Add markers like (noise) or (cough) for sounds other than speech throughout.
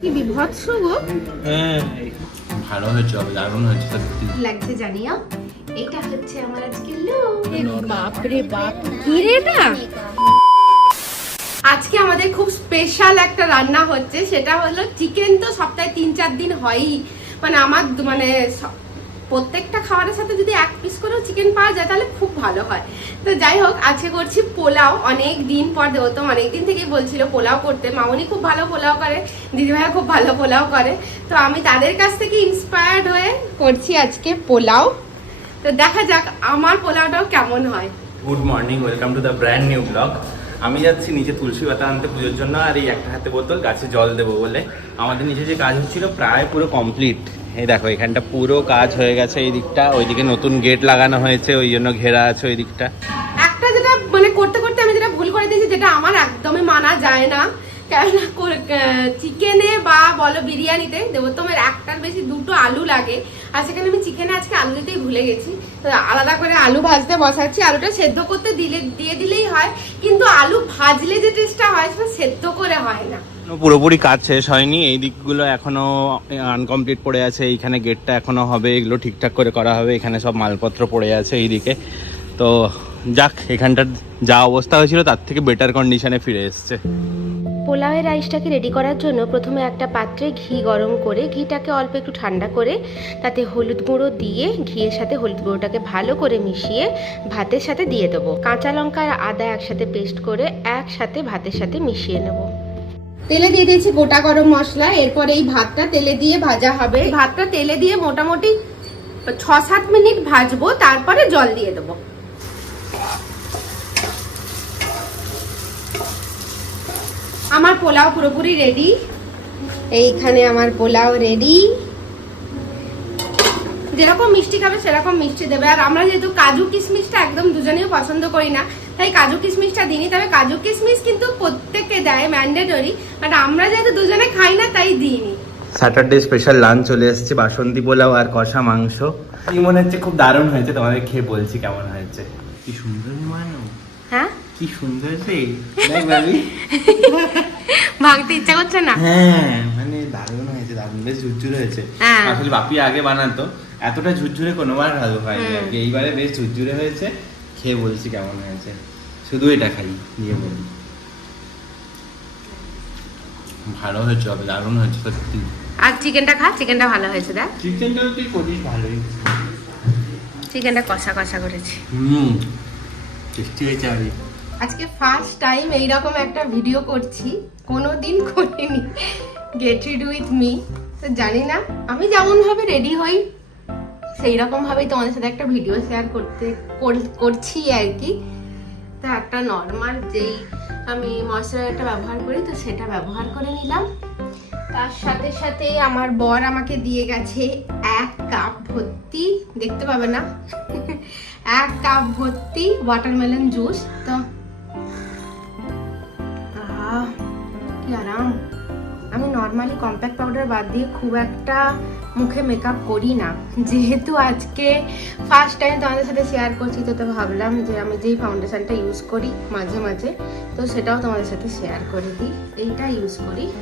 কি বিভৎস গো। হ্যাঁ ভালো হয়েছে হবে দারুণ হয়েছে সত্যি। লাগছে জানিও এটা হচ্ছে আমার আজকে লুক বাপরে বাপ কি রে এটা? আজকে আমাদের খুব স্পেশাল একটা রান্না হচ্ছে সেটা হলো চিকেন তো সপ্তাহে তিন চার দিন হয়ই। মানে আমার মানে প্রত্যেকটা খাবারের সাথে যদি এক পিস করেও চিকেন পাওয়া যায়, তাহলে খুব ভালো হয়। তো যাই হোক, আজকে করছি পোলাও। অনেক দিন পর দেবো তো অনেক দিন থেকেই বলছিল পোলাও করতে। মামনি খুব ভালো পোলাও করে দিদিভাইয়া খুব ভালো পোলাও করে। তো আমি তাদের কাছ থেকে ইন্সপায়ার্ড হয়ে করছি আজকে পোলাও। তো দেখা যাক আমার পোলাওটাও কেমন হয়। Good morning welcome to the brand new blog আমি যাচ্ছি নিচে তুলসী পাতা আনতে পুজোর জন্য, আর এই একটা হাতে বোতল, গাছে জল দেবো বলে। আমাদের নিচে যে কাজ হচ্ছিল, প্রায় পুরো কমপ্লিট এই দেখো, এখানটা পুরো কাজ হয়ে গেছে এই দিকটা। ওইদিকে নতুন গেট লাগানো হয়েছে, ওই জন্য ঘেরা আছে ওই দিকটা। একটা যেটা মানে করতে করতে আমি যেটা ভুল করে দিয়েছি, যেটা আমার একদমই মানা যায় না। কেননা চিকেনে বা বলো বিরিয়ানিতে দেবো দেবোত্তমের একটার বেশি দুটো আলু লাগে। আর সেখানে আমি চিকেনে আজকে আলু দিতেই ভুলে গেছি। তো আলাদা করে আলু ভাজতে বসাচ্ছি। আলুটা সেদ্ধ করতে দিলে দিয়ে দিলেই হয়। কিন্তু আলু ভাজলে যে টেস্টটা হয়, সেটা সেদ্ধ করে হয় না। পুরোপুরি কাজ শেষ হয়নি। এই দিকগুলো এখনও আনকমপ্লিট পড়ে আছে। এইখানে গেটটা এখনও হবে। এগুলো ঠিকঠাক করে করা হবে। এখানে সব মালপত্র পড়ে আছে এইদিকে। তো যাক, এখানটার যা অবস্থা হয়েছিল, তার থেকে বেটার কন্ডিশনে ফিরে এসছে। পোলাওয়ের রাইসটাকে রেডি করার জন্য প্রথমে একটা পাত্রে ঘি গরম করে, ঘিটাকে অল্প একটু ঠান্ডা করে, তাতে হলুদ গুঁড়ো দিয়ে ঘিয়ের সাথে হলুদ গুঁড়োটাকে ভালো করে মিশিয়ে ভাতের সাথে দিয়ে দেবো। কাঁচা লঙ্কা আর আদা একসাথে পেস্ট করে একসাথে ভাতের সাথে মিশিয়ে নেব। তেলে দিয়ে দিয়েছি গোটা গরম মশলা, এরপর এই ভাতটা তেলে দিয়ে ভাজা হবে। ভাতটা তেলে দিয়ে মোটামুটি ছ সাত মিনিট ভাজবো, তারপরে জল দিয়ে দেবো। আমার পোলাও পুরোপুরি রেডি এইখানে আমার পোলাও রেডি যেরকম মিষ্টি খাবে সেরকম মিষ্টি দেবে। আর আমরা যেহেতু কাজু কিশমিশটা একদম দুজনেও পছন্দ করি না তাই কাজু কিশমিশটা দিইনি। তবে কাজু কিশমিশ কিন্তু প্রত্যেককে দেয় ম্যান্ডেটরি বাট আমরা যেহেতু দুজনে খাই না তাই দিইনি। স্যাটারডে স্পেশাল লাঞ্চ চলে এসেছে বাসন্তী পোলাও আর কষা মাংস। কি মনে হচ্ছে খুব দারুণ হয়েছে তোমাদের খেয়ে বলছি কেমন হয়েছে। কি সুন্দর মানো হ্যাঁ? কি সুন্দর রে (laughs) ভাবি। ভাঙতে ইচ্ছা করছে না? হ্যাঁ মানে দারুণ হয়েছে দারুণ বেশ ঝুরঝুরে হয়েছে। হ্যাঁ। আসলে বাপি আগে বানাতো এতটা ঝুরঝুরে কোনোবার ভালো হয়নি এইবারে বেশ ঝুরঝুরে হয়েছে খেয়ে বলছি কেমন হয়েছে। শুধু এটা খাই দিয়ে বলি। ভালো হয়েছে হবে দারুণ হয়েছে সত্যি। আর চিকেনটা খা চিকেনটা ভালো হয়েছে দেখ। চিকেনটা তুই করিস ভালোই। চিকেনটা কষা কষা করেছি। হুম টেস্টি হয়েছে আমি আজকে ফার্স্ট টাইম এইরকম একটা ভিডিও করছি। কোনো দিন করিনি। গেট রিড উইথ মি তো জানি না, আমি যেমনভাবে রেডি হই সেই রকম ভাবেই তোমাদের সাথে একটা ভিডিও শেয়ার করতে করছি আর কি। তো একটা নর্মাল যেই আমি ময়শ্চারাইজারটা ব্যবহার করি, তো সেটা ব্যবহার করে নিলাম। তার সাথে সাথে আমার বর আমাকে দিয়ে গেছে এক কাপ ভর্তি, দেখতে পাবে না? (laughs) এক কাপ ভর্তি ওয়াটারমেলন জুস তো আহ, কি আরাম। আমি নর্মালি কম্প্যাক্ট পাউডার বাদ দিয়ে খুব একটা মুখে মেকআপ করি না। যেহেতু আজকে ফার্স্ট টাইম তোমাদের সাথে শেয়ার করছি তো তো ভাবলাম যে আমি যেই ফাউন্ডেশনটা ইউজ করি মাঝে মাঝে তো সেটাও তোমাদের সাথে শেয়ার করে দিই। এইটা ইউজ করি।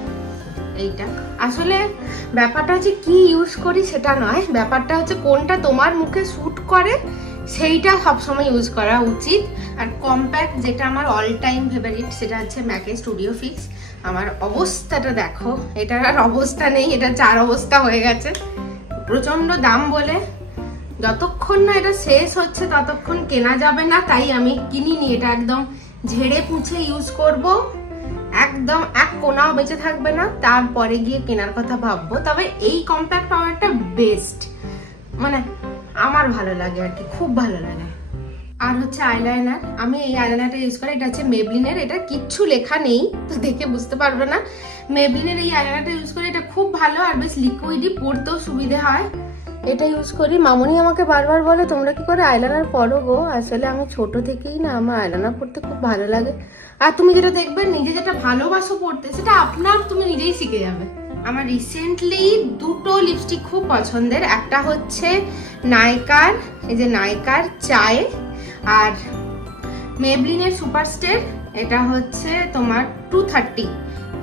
এইটা। আসলে ব্যাপারটা হচ্ছে কি ইউজ করি সেটা নয়। ব্যাপারটা হচ্ছে কোনটা তোমার মুখে স্যুট করে সেইটা সবসময় ইউজ করা উচিত। আর কম্প্যাক্ট যেটা আমার অল টাইম ফেভারিট সেটা হচ্ছে ম্যাকে স্টুডিও ফিক্স আমার অবস্থাটা দেখো, এটার আর অবস্থা নেই, এটা চার অবস্থা হয়ে গেছে। প্রচণ্ড দাম বলে। যতক্ষণ না এটা শেষ হচ্ছে, ততক্ষণ কেনা যাবে না, তাই আমি কিনিনি। এটা একদম ঝেড়ে পুছে ইউজ করব। একদম এক কোনাও বেঁচে থাকবে না, তারপরে গিয়ে কেনার কথা ভাববো। তবে এই কম্প্যাক্ট পাওয়ারটা বেস্ট মানে আমার ভালো লাগে আর কি, খুব ভালো লাগে। আর হচ্ছে আইলাইনার আমি এই আইলাইনারটা ইউজ করি, এটা হচ্ছে মেবলিনের এটা কিচ্ছু লেখা নেই, তো দেখে বুঝতে পারবে না। মেবলিনের এই আইলাইনারটা ইউজ করি, এটা খুব ভালো আর বেশ লিকুইডই পরতেও সুবিধে হয়। এটা ইউজ করি। মামনি আমাকে বারবার বলে, তোমরা কি করে আইলাইনার পরো গো? আসলে আমি ছোট থেকেই না, আমার আইলাইনার পরতে খুব ভালো লাগে। আর তুমি যেটা দেখবে, নিজে যেটা ভালোবাসো পড়তে সেটা আপনার, তুমি নিজেই শিখে যাবে। আমার রিসেন্টলি দুটো লিপস্টিক খুব পছন্দের। একটা হচ্ছে নাইকার এই যে নাইকার চায়, আর মেবলিনের সুপারস্টের এটা হচ্ছে তোমার টু থার্টি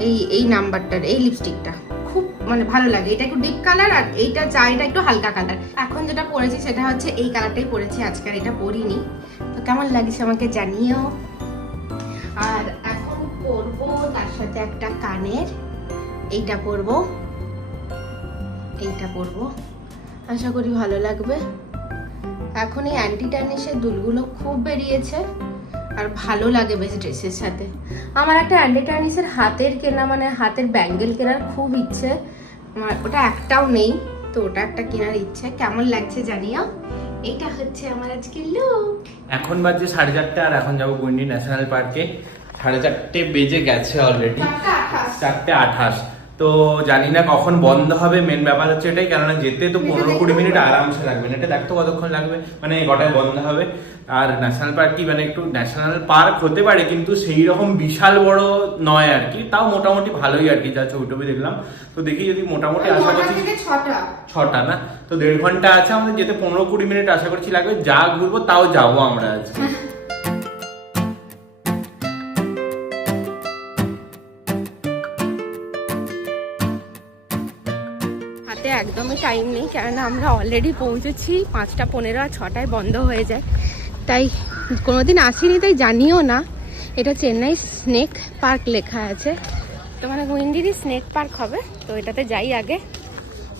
এই এই নাম্বারটার, এই লিপস্টিকটা খুব মানে ভালো লাগে। এটা একটু ডিপ কালার আর এইটা এটা একটু হালকা কালার এখন যেটা পরেছি সেটা হচ্ছে এই কালারটাই পরেছি। আজকাল এটা পরিনি। তো কেমন লাগছে আমাকে জানিও। আর এখন পরবো তার সাথে একটা কানের। এইটা পরবো। এইটা পরবো। আশা করি ভালো লাগবে। এখন এই অ্যান্টি টার্নিশের দুলগুলো খুব বেরিয়েছে আর ভালো লাগে বেশ ড্রেসের সাথে। আমার একটা অ্যান্টি টার্নিশের হাতের কেনা মানে হাতের ব্যাঙ্গেল কেনার খুব ইচ্ছে। আমার ওটা একটাও নেই তো ওটা একটা কেনার ইচ্ছে। কেমন লাগছে জানিও? এইটা হচ্ছে আমার আজকে লুক এখন বাজে সাড়ে চারটে আর এখন যাব গুন্ডি ন্যাশনাল পার্কে। সাড়ে চারটে বেজে গেছে অলরেডি চারটে আঠাশ। তো জানি না কখন বন্ধ হবে মেন ব্যাপার হচ্ছে এটাই কেননা যেতে তো পনেরো কুড়ি মিনিট আরামসে লাগবে। না এটা দেখতো কতক্ষণ লাগবে মানে কটায় বন্ধ হবে। আর ন্যাশনাল পার্ক কি মানে একটু ন্যাশনাল পার্ক হতে পারে কিন্তু সেই রকম বিশাল বড় নয় আর কি তাও মোটামুটি ভালোই আর কি যা ছবি দেখলাম। তো দেখি যদি মোটামুটি আশা করছি ছটা না? তো দেড় ঘণ্টা আছে আমাদের যেতে পনেরো কুড়ি মিনিট আশা করছি লাগবে যা ঘুরবো তাও যাব আমরা আজকে। (laughs) একদমই টাইম নেই, কেননা আমরা অলরেডি পৌঁছেছি। পাঁচটা পনেরো আর ছটায় বন্ধ হয়ে যায়। তাই কোনো কোনোদিন আসিনি, তাই জানিও না। এটা চেন্নাই স্নেক পার্ক লেখা আছে। তো মানে গুইন্ডিরই স্নেক পার্ক হবে, তো এটাতে যাই আগে।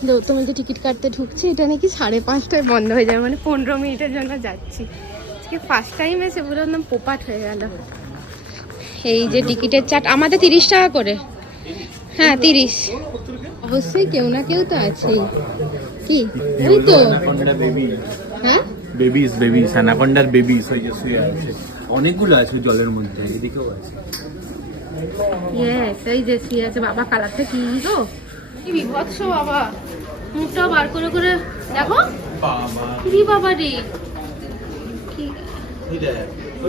গৌতম যে টিকিট কাটতে ঢুকছে, এটা নাকি সাড়ে পাঁচটায় বন্ধ হয়ে যাবে মানে পনেরো মিনিটের জন্য যাচ্ছি। আজকে ফার্স্ট টাইম এসে পুরো একদম পোপাট হয়ে গেল। এই যে টিকিটের চাট আমাদের তিরিশ টাকা করে। হ্যাঁ তিরিশ। অবশ্যই কেউ না কেউ তো আছেই। কি? ওই তো। হ্যাঁ? বেবিস বেবিস অ্যানাকন্ডার বেবিস ওই যে শুয়ে আছে। অনেকগুলো আছে জলের মধ্যে এদিকেও আছে। ইয়েস এই যে শুয়ে আছে বাবা কালারটা কি গো? কি বিভৎস বাবা। মুখটাও বার করে করে দেখো। বাবা। কি বাবা রে? কি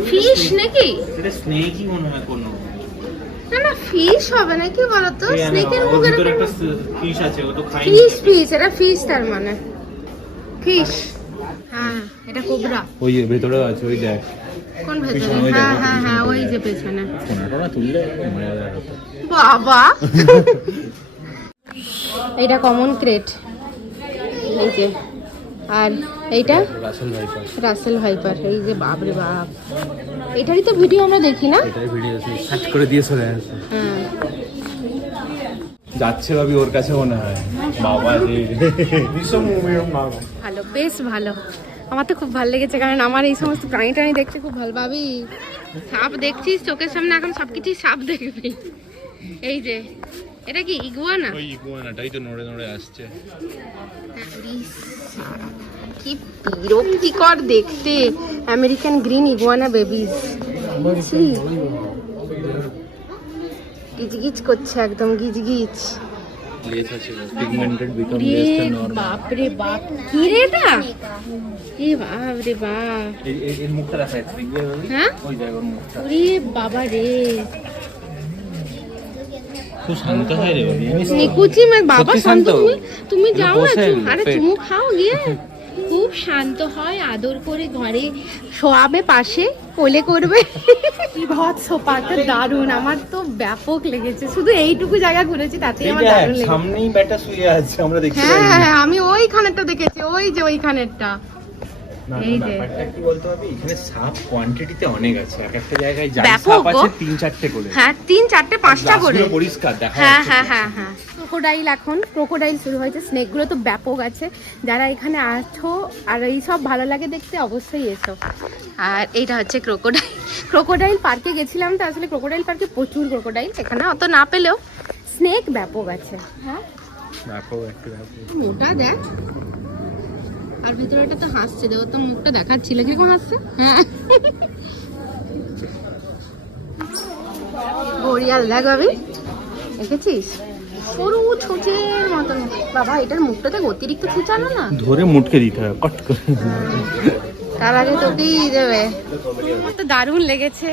ফিশ নাকি? এটা স্নেকই মনে হয় কোনো। না না ফিশ হবে নাকি বলো তো স্নেকের মুখ একটা ফিশ আছে ও তো খাই ফিশ ফিশ এটা ফিশ তার মানে। ফিশ হ্যাঁ। এটা কোবরা ওই যে আছে ওই দেখ। কোন ভেতরে? হ্যাঁ হ্যাঁ হ্যাঁ ওই যে পেছনে। তুললে বাবা! এইটা কমন ক্রেট এই যে আর এইটা? রাসেল ভাইপার রাসেল ভাইপার এই যে বাপ রে বাপ। এটারই তো ভিডিও আমরা দেখি না? এটাই ভিডিও সার্চ করে দিয়ে চলে আসে। হ্যাঁ যাচ্ছে ভাবি ওর কাছে মনে হয়। বাবা রে। ভালো বেশ ভালো। আমার তো খুব ভালো লেগেছে কারণ আমার এই সমস্ত প্রাণী টাণী দেখতে খুব ভালো ভাবি। সাপ দেখছিস চোখের সামনে এখন সব কিছুই সাপ দেখবি। এই যে এটা কি ইগুয়ানা? ওই ইগুয়ানাটাই তো নড়ে নড়ে আসছে। কি বিরক্তিকর দেখতে। আমেরিকান গ্রিন ইগুয়ানা বেবিজ গিজগিজ করছে একদম গিজগিজ। লেস আছে পিগমেন্টেড বিকাম রে লেস টা নরমাল বাপ কি রে এটা? এ বাপ রে বাপ। এই এই- এর মুখটা দেখা যাচ্ছে দেখবে ভাবি হ্যাঁ? ওই জায়গার মুখটা। বাবা রে। খুব শান্ত হয় রে নিকুচি মে বাবা শান্ত শান্ত। তুমি তুমি যাও না আরে। চুমু খাও গিয়ে। শান্ত হয় আদর করে ঘরে শোয়াবে পাশে কোলে করবে। কি ভৎস পার্কটা দারুণ। আমার তো ব্যাপক লেগেছে। শুধু এইটুকু জায়গা ঘুরেছি তাতেই আমার দারুণ লেগেছে। সামনেই ব্যাটা শুয়ে আছে আমরা দেখছি হ্যাঁ হ্যাঁ আমি ওইখানেরটা দেখেছি ওই যে ওইখানেরটা। এই যে। কি বলতে হবে এখানে সাপ কোয়ান্টিটিতে অনেক আছে। এক একটা জায়গায় যাই সাপ আছে তিন চারটে করে। হ্যাঁ তিন চারটে পাঁচটা করে। পরিষ্কার দেখা হ্যাঁ হ্যাঁ হ্যাঁ হ্যাঁ। ক্রোকোডাইল এখন ক্রোকোডাইল শুরু হয়েছে স্নেকগুলো তো ব্যাপক আছে। যারা এখানে আছো আর এই সব ভালো লাগে দেখতে অবশ্যই এসো। আর এইটা হচ্ছে ক্রোকোডাইল ক্রোকোডাইল পার্কে গেছিলাম তো আসলে ক্রোকোডাইল পার্কে প্রচুর ক্রোকোডাইল এখানে অত না পেলেও স্নেক ব্যাপক আছে। হ্যাঁ। দেখো একটু মোটা দেখ। আর ভেতরেটা তো হাসছে দেখো তো মুখটা দেখাচ্ছিল। কীরকম হাসছে? হ্যাঁ। ঘড়িয়াল দেখ ভাবি দেখেছিস? সরু ছোচের মতন। বাবা এটার মুখটা দেখ অতিরিক্ত না? ধরে মুটকে দিতে হবে কট করে। তার আগে তোকেই দেবে। তো দারুণ লেগেছে।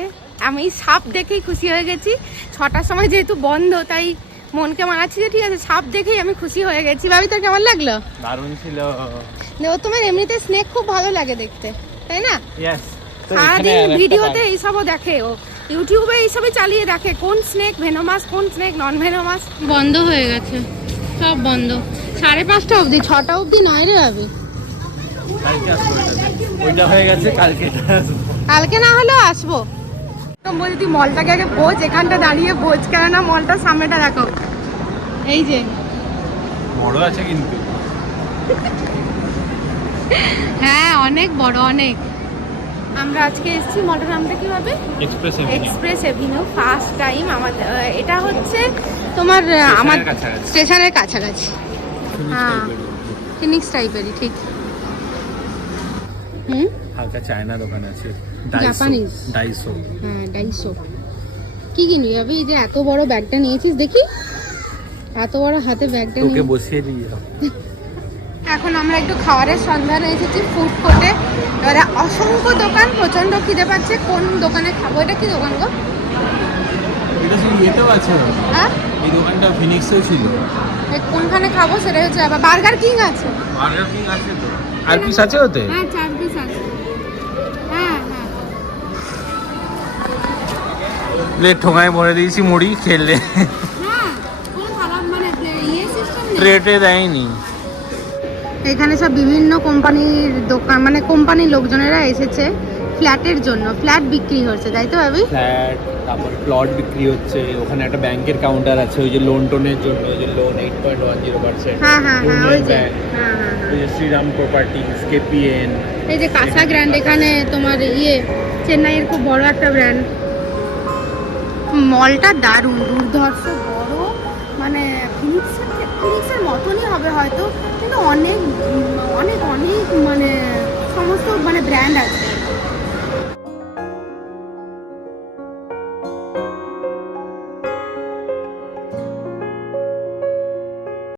আমি সাপ দেখেই খুশি হয়ে গেছি। ছটার সময় যেহেতু বন্ধ তাই মনকে মানাচ্ছি যে ঠিক আছে সাপ দেখেই আমি খুশি হয়ে গেছি। ভাবি তোর কেমন লাগল? দারুণ ছিল। দেখো তোমার এমনিতে স্নেক খুব ভালো লাগে দেখতে তাই না? সারাদিন ভিডিওতে এইসবও দেখে ও। ইউটিউবে এইসবই চালিয়ে দেখে কোন স্নেক ভেনোমাস কোন স্নেক নন ভেনোমাস বন্ধ হয়ে গেছে সব বন্ধ। সাড়ে পাঁচটা অবধি ছটা অবধি নয় রে হবে কালকে আসব। ওইটা হয়ে গেছে কালকে। কালকে না হলেও আসব। বলছি তুই মলটাকে আগে বোঝ এখানটা দাঁড়িয়ে বোঝ কেননা মলটার সামনেটা দেখো। এই যে। বড় আছে কিন্তু। হ্যাঁ অনেক বড় অনেক। আমরা আজকে এসেছি মলটার নামটা কি হবে express express avenue first time আমাদের এটা হচ্ছে তোমার আমার স্টেশনের কাছাকাছি। হ্যাঁ। ফিনিক্স টাইপেরই ঠিক। হুম? হালকা চায়না দোকান আছে। ডাইসো হ্যাঁ ডাইশো কি কিনবি ভাবি? এই যে এত বড় ব্যাগটা নিয়েছিস দেখি। এত বড় হাতে ব্যাগটা তোকে নিয়ে। বসিয়ে দিয়ে এখন আমরা একটু খাবারের সন্ধানে এসেছি ফুড কোর্টে এবারে অসংখ্য দোকান প্রচণ্ড খিদে পাচ্ছে। কোন দোকানে খাব? এটা কি দোকান গো? হ্যাঁ? এই দোকানটা ফিনিক্সেও ছিল। কোনখানে খাব সেটা হচ্ছে আবার বার্গার কিং আছে। বার্গার কিং আছে তো। আর পিস আছে ওতে? হ্যাঁ চার পিস আছে। প্লেট ঠোঙায় ভরে দিয়েছি মুড়ি হ্যাঁ খারাপ মানে ইয়ে সিস্টেম নেই। ট্রেটে দেয়নি। এখানে সব বিভিন্ন কোম্পানির দোকান মানে কোম্পানির লোকজনেরা এসেছে ফ্ল্যাটের জন্য ফ্ল্যাট বিক্রি হচ্ছে তাই তো ভাবি? ফ্ল্যাট তারপর প্লট বিক্রি হচ্ছে ওখানে একটা ব্যাংকের কাউন্টার আছে ওই যে লোন টোনের জন্য ওই যে loan eight point one zero percent হ্যাঁ হ্যাঁ হ্যাঁ ওই যে হ্যাঁ হ্যাঁ হ্যাঁ। ওই যে শ্রীরাম প্রপার্টিজ কেপিএন এই যে কাসা গ্র্যান্ড এখানে তোমার ইয়ে চেন্নাইয়ের খুব বড় একটা ব্র্যান্ড মলটা দারুণ, দুর্ধর্ষ, বড় মানে ফিনিক্সের মতনই হবে হয়তো, কিন্তু অনেক অনেক অনেক মানে সমস্ত মানে ব্র্যান্ড আছে।